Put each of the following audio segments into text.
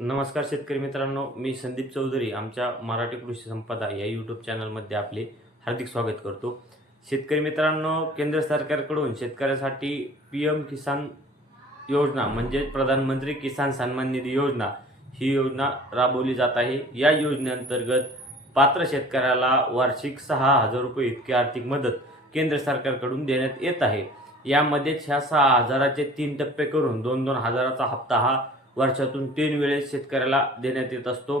नमस्कार शेतकरी मित्रांनो मी संदीप चौधरी आमच्या मराठी कृषी संपदा या यूट्यूब चॅनलमध्ये आपले हार्दिक स्वागत करतो. शेतकरी मित्रांनो केंद्र सरकारकडून शेतकऱ्यासाठी पी एम किसान योजना म्हणजे प्रधानमंत्री किसान सन्मान निधी योजना ही योजना राबवली जात आहे. या योजनेअंतर्गत पात्र शेतकऱ्याला वार्षिक सहा हजार रुपये इतकी आर्थिक मदत केंद्र सरकारकडून देण्यात येत आहे. यामध्येच ह्या सहा हजाराचे तीन टप्पे करून दोन दोन हजाराचा हप्ता हा वर्षातून तीन वेळेस शेतकऱ्याला देण्यात येत असतो.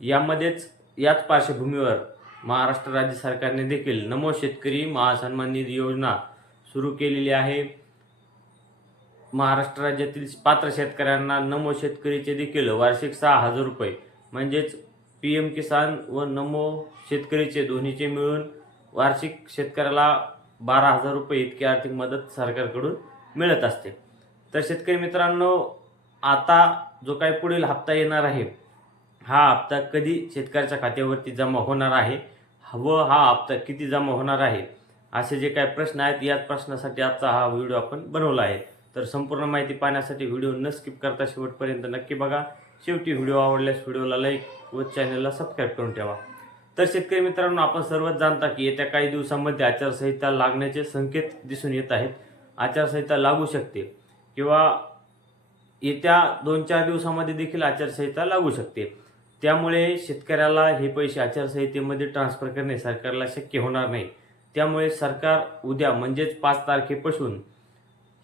यामध्येच याच पार्श्वभूमीवर महाराष्ट्र राज्य सरकारने देखील नमो शेतकरी महासन्मान निधी योजना सुरू केलेली आहे. महाराष्ट्र राज्यातील पात्र शेतकऱ्यांना नमो शेतकरीचे देखील वार्षिक सहा हजार रुपये म्हणजेच पी एम किसान व नमो शेतकरीचे दोन्हीचे मिळून वार्षिक शेतकऱ्याला बारा हजार रुपये इतकी आर्थिक मदत सरकारकडून मिळत असते. तर शेतकरी मित्रांनो आता जो काय पुढील हप्ता येणार आहे हा हप्ता कधी शेतकऱ्याच्या खात्यावरती जमा होणार आहे? व हा हप्ता किती जमा होणार आहे? असे जे काही प्रश्न आहेत याच प्रश्नासाठी आजचा हा व्हिडिओ आपण बनवला आहे. तर संपूर्ण माहिती पाहण्यासाठी व्हिडिओ न स्किप करता शेवटपर्यंत नक्की बघा. शेवटी व्हिडिओ आवडल्यास व्हिडिओला लाईक व चॅनलला सबस्क्राईब करून ठेवा. तर शेतकरी मित्रांनो आपण सर्वच जाणता की येत्या काही दिवसांमध्ये आचारसंहिता लागण्याचे संकेत दिसून येत आहेत. आचारसंहिता लागू शकते किंवा येत्या दोन चार दिवसामध्ये देखील आचारसंहिता लागू शकते. त्यामुळे शेतकऱ्याला हे पैसे आचारसंहितेमध्ये ट्रान्सफर करणे सरकारला शक्य होणार नाही. त्यामुळे सरकार उद्या म्हणजेच पाच तारखेपासून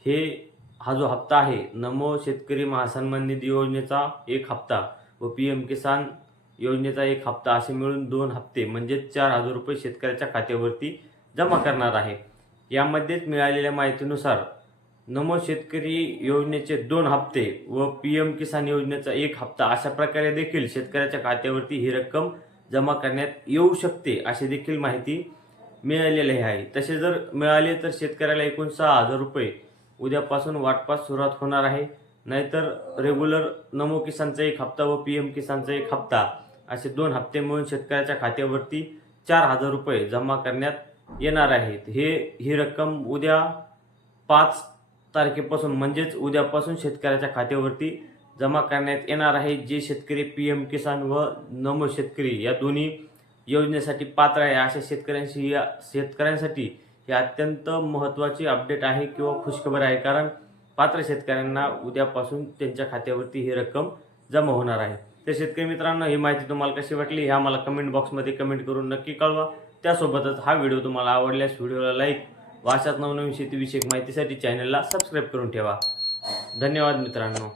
हे हा जो हप्ता आहे नमो शेतकरी महासन्मान निधी योजनेचा एक हप्ता व पी एम किसान योजनेचा एक हप्ता असे मिळून दोन हप्ते म्हणजेच चार हजार रुपये शेतकऱ्याच्या खात्यावरती जमा करणार आहे. यामध्येच मिळालेल्या माहितीनुसार नमो शेतकरी योजनेचे दोन हप्ते व पी एम किसान योजनेचा एक हप्ता अशा प्रकारे देखील शेतकऱ्याच्या खात्यावरती ही रक्कम जमा करण्यात येऊ शकते अशी देखील माहिती मिळालेली आहे. तसे जर मिळाले तर शेतकऱ्याला एकूण सहा हजार रुपये उद्यापासून वाटपास सुरुवात होणार आहे. नाहीतर रेग्युलर नमो किसानचा एक हप्ता व पी एम किसानचा एक हप्ता असे दोन हप्ते मिळून शेतकऱ्याच्या खात्यावरती चार हजार रुपये जमा करण्यात येणार आहेत. हे ही रक्कम उद्या पाच तारखेपासून म्हणजेच उद्यापासून शेतकऱ्याच्या खात्यावरती जमा करण्यात येणार आहे जे शेतकरी पी एम किसान व नमो शेतकरी या दोन्ही योजनेसाठी पात्र आहे. अशा शेतकऱ्यांशी या शेतकऱ्यांसाठी ही अत्यंत महत्त्वाची अपडेट आहे किंवा खुशखबर आहे. कारण पात्र शेतकऱ्यांना उद्यापासून त्यांच्या खात्यावरती ही रक्कम जमा होणार आहे. तर शेतकरी मित्रांनो ही माहिती तुम्हाला कशी वाटली ह्या मला कमेंट बॉक्समध्ये कमेंट करून नक्की कळवा. त्यासोबतच हा व्हिडिओ तुम्हाला आवडल्यास व्हिडिओला लाईक व अशाच नवनवीन शेतीविषयक माहितीसाठी चॅनलला सबस्क्राईब करून ठेवा. धन्यवाद मित्रांनो.